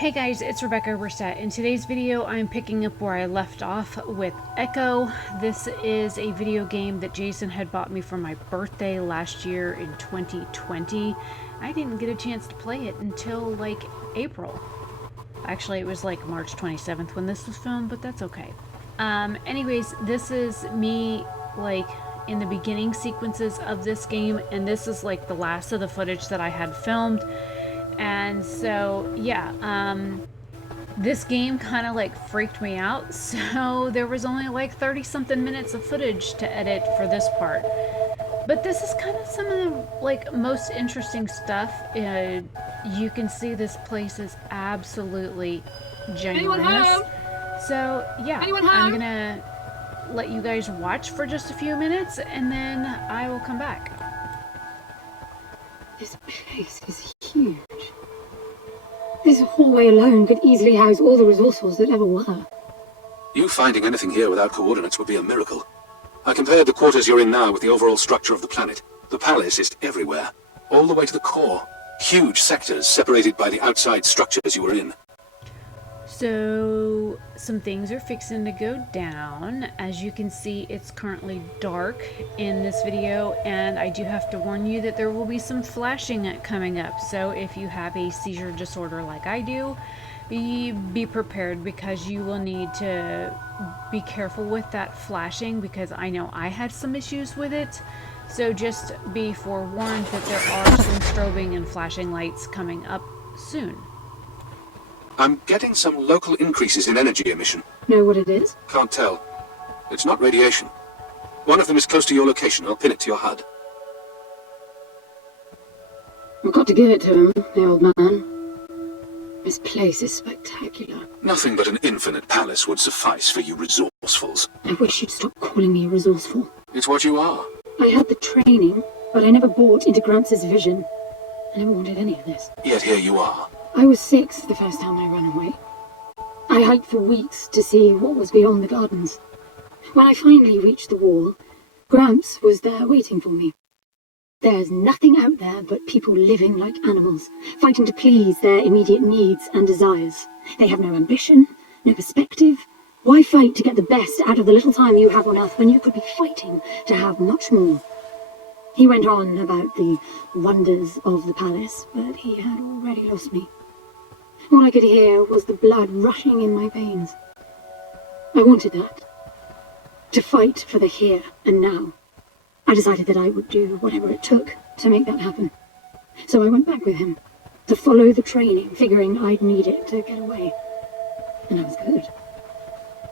Hey guys, it's Rebecca Oberstadt. In today's video, I'm picking up where I left off with Echo. This is a video game that Jason had bought me for my birthday last year in 2020. I didn't get a chance to play it until like April. Actually, it was like March 27th when this was filmed, but that's okay. Anyways, this is me like in the beginning sequences of this game, and this is like the last of the footage that I had filmed. And so, yeah, this game kind of like freaked me out. So there was only like 30 something minutes of footage to edit for this part. But this is kind of some of the like most interesting stuff. You can see this place is absolutely ginormous. So yeah, I'm gonna let you guys watch for just a few minutes and then I will come back. This place is huge. This hallway alone could easily house all the resources that ever were. You finding anything here without coordinates would be a miracle. I compared the quarters you're in now with the overall structure of the planet. The palace is everywhere, all the way to the core. Huge sectors separated by the outside structures you were in. So, some things are fixing to go down. As you can see, it's currently dark in this video, and I do have to warn you that there will be some flashing coming up. So if you have a seizure disorder like I do, be prepared, because you will need to be careful with that flashing, because I know I had some issues with it. So just be forewarned that there are some strobing and flashing lights coming up soon. I'm getting some local increases in energy emission. Know what it is? Can't tell. It's not radiation. One of them is close to your location. I'll pin it to your HUD. I've got to give it to him, the old man. This place is spectacular. Nothing but an infinite palace would suffice for you resourcefuls. I wish you'd stop calling me resourceful. It's what you are. I had the training, but I never bought into Gramps' vision. I never wanted any of this. Yet here you are. I was 6 the first time I ran away. I hiked for weeks to see what was beyond the gardens. When I finally reached the wall, Gramps was there waiting for me. There's nothing out there but people living like animals, fighting to please their immediate needs and desires. They have no ambition, no perspective. Why fight to get the best out of the little time you have on Earth when you could be fighting to have much more? He went on about the wonders of the palace, but he had already lost me. All I could hear was the blood rushing in my veins. I wanted that. To fight for the here and now. I decided that I would do whatever it took to make that happen. So I went back with him, to follow the training, figuring I'd need it to get away. And I was good.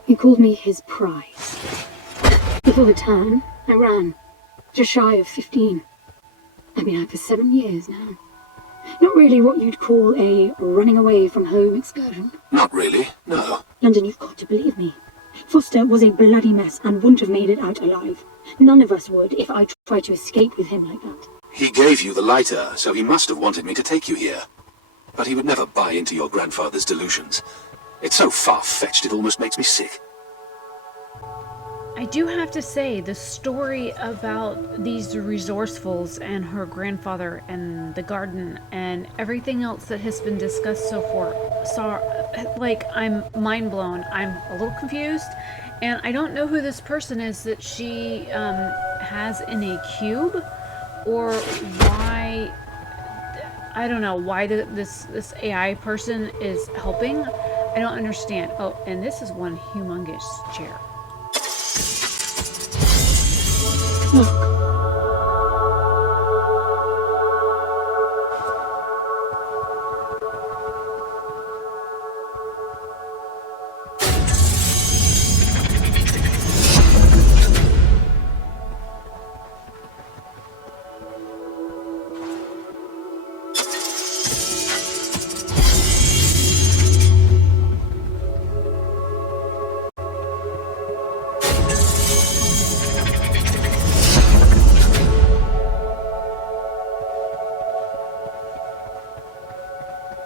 He called me his prize. Before the turn, I ran, just shy of 15. I've been out for 7 years now. Not really what you'd call a running away from home excursion. Not really, no. London, you've got to believe me. Foster was a bloody mess and wouldn't have made it out alive. None of us would if I tried to escape with him like that. He gave you the lighter, so he must have wanted me to take you here. But he would never buy into your grandfather's delusions. It's so far-fetched it almost makes me sick. I do have to say, the story about these resourcefuls and her grandfather and the garden and everything else that has been discussed so far, like, I'm mind blown. I'm a little confused, and I don't know who this person is that she has in a cube, or why. I don't know why this AI person is helping. I don't understand. Oh, and this is one humongous chair. Look.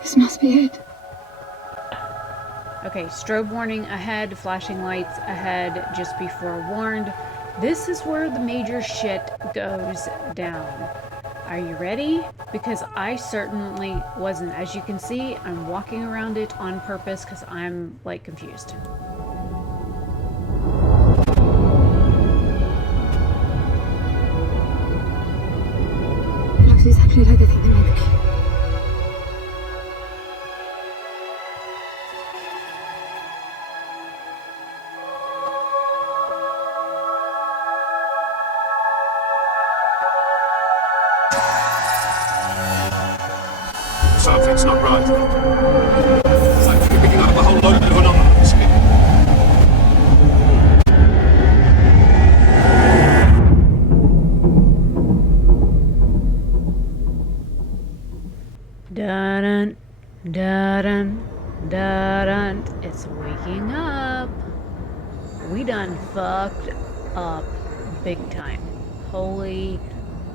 This must be it. Okay, strobe warning ahead, flashing lights ahead, just be forewarned. This is where the major shit goes down. Are you ready? Because I certainly wasn't. As you can see, I'm walking around it on purpose because I'm like confused. It looks exactly like the thing that made the key. Something's not right. I'm picking up a whole load of phenomena. Dun dun dun. It's waking up. We done fucked up big time. Holy.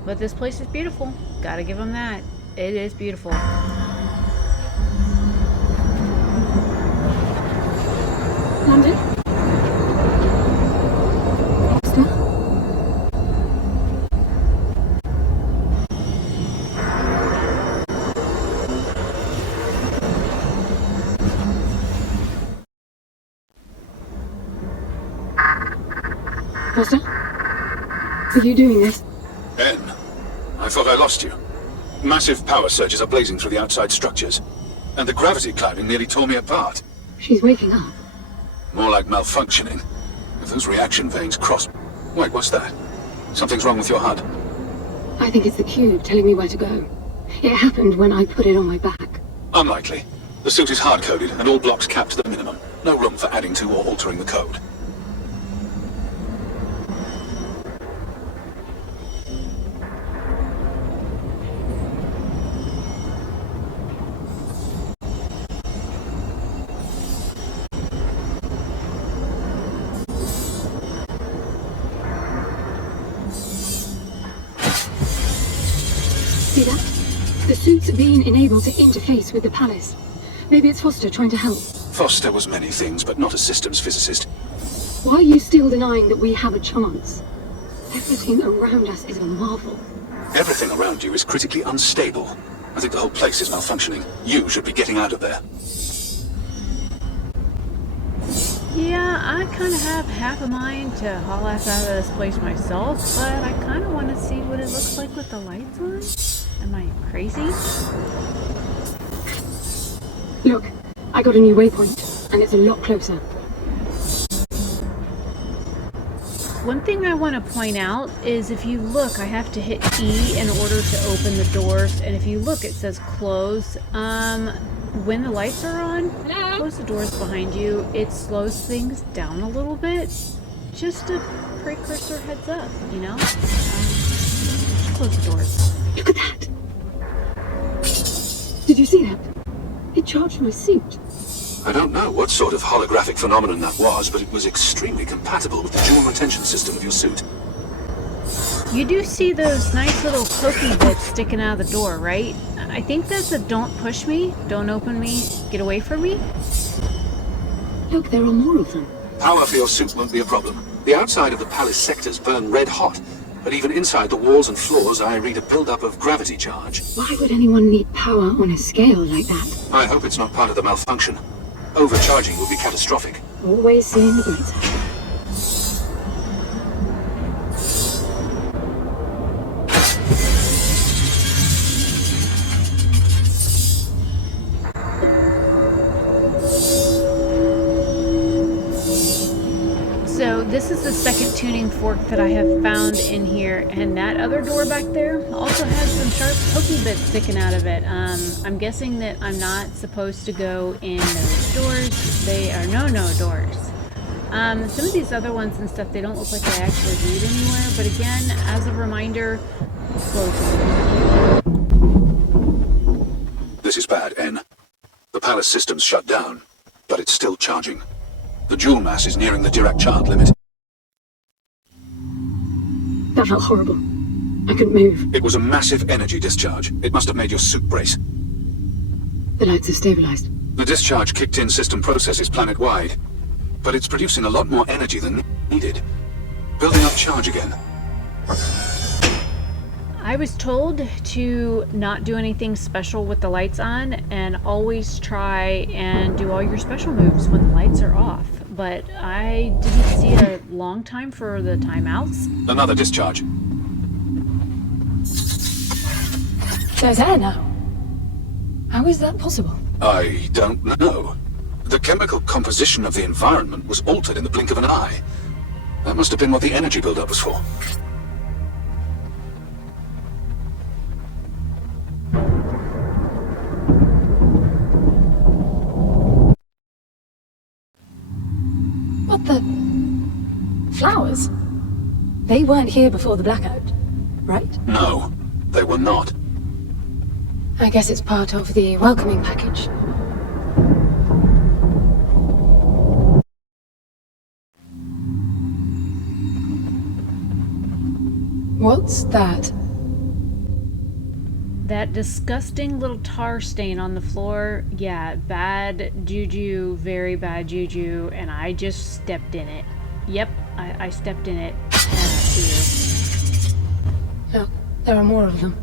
But this place is beautiful. Gotta give them that. It is beautiful. London? Oberstadt? Foster? Are you doing this? Ben, I thought I lost you. Massive power surges are blazing through the outside structures, and the gravity clouding nearly tore me apart. She's waking up. More like malfunctioning. If those reaction veins cross... Wait, what's that? Something's wrong with your HUD. I think it's the cube telling me where to go. It happened when I put it on my back. Unlikely. The suit is hard-coded, and all blocks capped to the minimum. No room for adding to or altering the code. See that? The suit's being enabled to interface with the palace. Maybe it's Foster trying to help. Foster was many things, but not a systems physicist. Why are you still denying that we have a chance? Everything around us is a marvel. Everything around you is critically unstable. I think the whole place is malfunctioning. You should be getting out of there. Yeah, I kind of have half a mind to haul ass out of this place myself, but I kind of want to see what it looks like with the lights on. Am I crazy? Look, I got a new waypoint, and it's a lot closer. One thing I want to point out is if you look, I have to hit E in order to open the doors, and if you look, it says close. When the lights are on, close the doors behind you. It slows things down a little bit. Just a precursor heads up, you know? Just close the doors. Look at that! Did you see that? It charged my suit. I don't know what sort of holographic phenomenon that was, but it was extremely compatible with the dual retention system of your suit. You do see those nice little pokey bits sticking out of the door, right? I think that's a don't push me, don't open me, get away from me. Look, there are more of them. Power for your suit won't be a problem. The outside of the palace sectors burn red hot, but even inside the walls and floors I read a build-up of gravity charge. Why would anyone need power on a scale like that? I hope it's not part of the malfunction. Overcharging would be catastrophic. Always seeing the bright side. So this is the second tuning fork that I have found in here, and that other door back there also has some sharp pokey bits sticking out of it. I'm guessing that I'm not supposed to go in those doors. They are no-no doors. Some of these other ones and stuff, they don't look like they actually lead anywhere, but again, as a reminder, close them. This is bad, N. The palace system's shut down, but it's still charging. The jewel mass is nearing the direct charge limit. That felt horrible. I couldn't move. It was a massive energy discharge. It must have made your suit brace. The lights have stabilized. The discharge kicked in system processes planet-wide, but it's producing a lot more energy than needed. Building up charge again. I was told to not do anything special with the lights on and always try and do all your special moves when the lights are off. But I didn't see a long time for the timeouts. Another discharge. There's air now. How is that possible? I don't know. The chemical composition of the environment was altered in the blink of an eye. That must have been what the energy buildup was for. What the? Flowers? They weren't here before the blackout, right? No, they were not. I guess it's part of the welcoming package. What's that? That disgusting little tar stain on the floor, yeah, bad juju, very bad juju, and I just stepped in it. Yep, I stepped in it. Oh, there are more of them.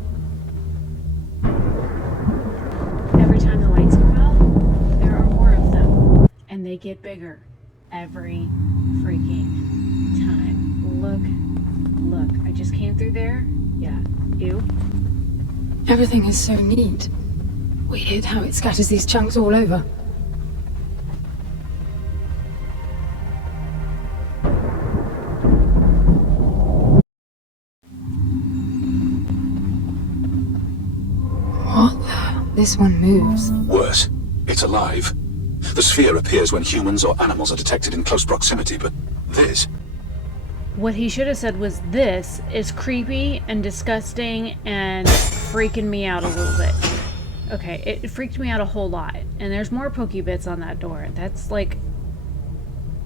Every time the lights go out, there are more of them. And they get bigger every freaking time. Look, I just came through there. Yeah, ew. Everything is so neat. Weird how it scatters these chunks all over. What the? This one moves. Worse, it's alive. The sphere appears when humans or animals are detected in close proximity, but this... What he should have said was, this is creepy and disgusting and freaking me out a little bit. Okay, it freaked me out a whole lot. And there's more Pokebits on that door. That's like...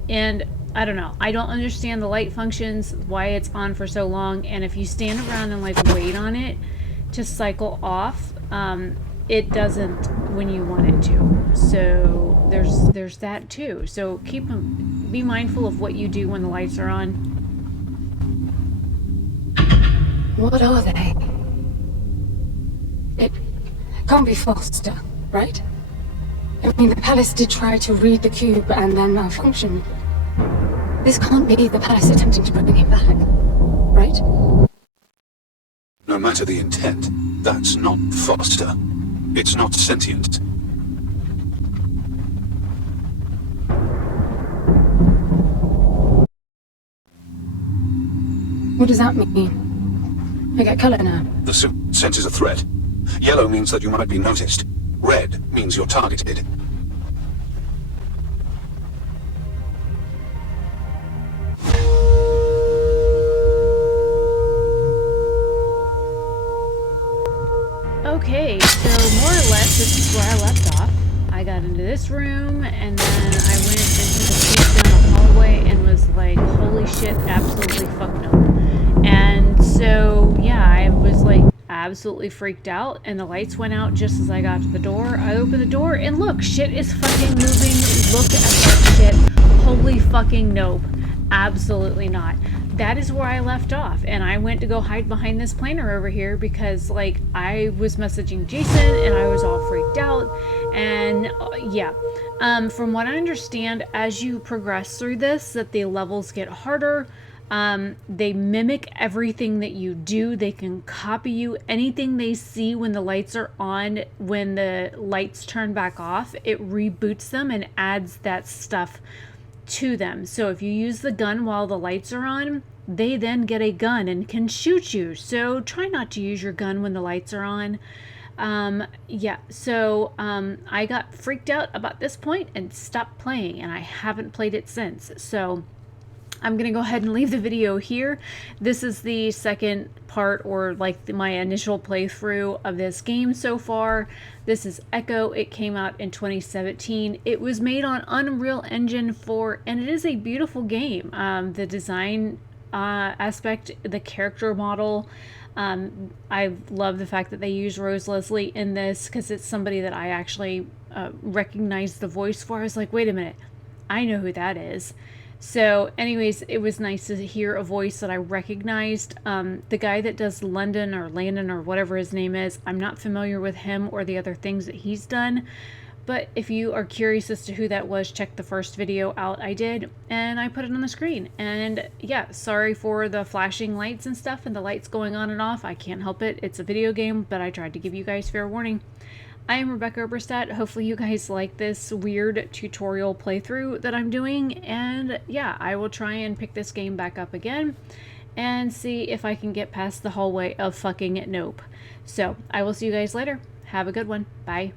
And I don't know. I don't understand the light functions, why it's on for so long. And if you stand around and like wait on it to cycle off, it doesn't when you want it to. So there's that too. So be mindful of what you do when the lights are on. What are they? It can't be Foster, right? I mean, the palace did try to read the cube and then malfunction. This can't be the palace attempting to bring him back, right? No matter the intent, that's not Foster. It's not sentient. What does that mean? I get color now. The suit senses a threat. Yellow means that you might be noticed. Red means you're targeted. Okay, so more or less this is where I left off. I got into this room and then I went into the street down the hallway and was like, holy shit, absolutely fuck no. And so yeah, I was like absolutely freaked out and the lights went out just as I got to the door. I opened the door and look, shit is fucking moving. Look at that shit. Holy fucking nope. Absolutely not. That is where I left off, and I went to go hide behind this planner over here because like I was messaging Jason and I was all freaked out. And yeah, from what I understand, as you progress through this, that the levels get harder. They mimic everything that you do. They can copy you. Anything they see when the lights are on, when the lights turn back off, it reboots them and adds that stuff to them. So if you use the gun while the lights are on, they then get a gun and can shoot you. So try not to use your gun when the lights are on. Yeah, so I got freaked out about this point and stopped playing, and I haven't played it since. So I'm gonna go ahead and leave the video here. This is the second part, or like my initial playthrough of this game so far. This is Echo. It came out in 2017. It was made on Unreal Engine 4, and it is a beautiful game. The design aspect, the character model, I love the fact that they use Rose Leslie in this because it's somebody that I actually recognize the voice for. I was like, wait a minute, I know who that is. So anyways, it was nice to hear a voice that I recognized. The guy that does London or Landon or whatever his name is, I'm not familiar with him or the other things that he's done. But if you are curious as to who that was, check the first video out I did, and I put it on the screen. And yeah, sorry for the flashing lights and stuff and the lights going on and off. I can't help it. It's a video game, but I tried to give you guys fair warning. I am Rebecca Oberstadt. Hopefully you guys like this weird tutorial playthrough that I'm doing. And yeah, I will try and pick this game back up again and see if I can get past the hallway of fucking Nope. So I will see you guys later. Have a good one. Bye.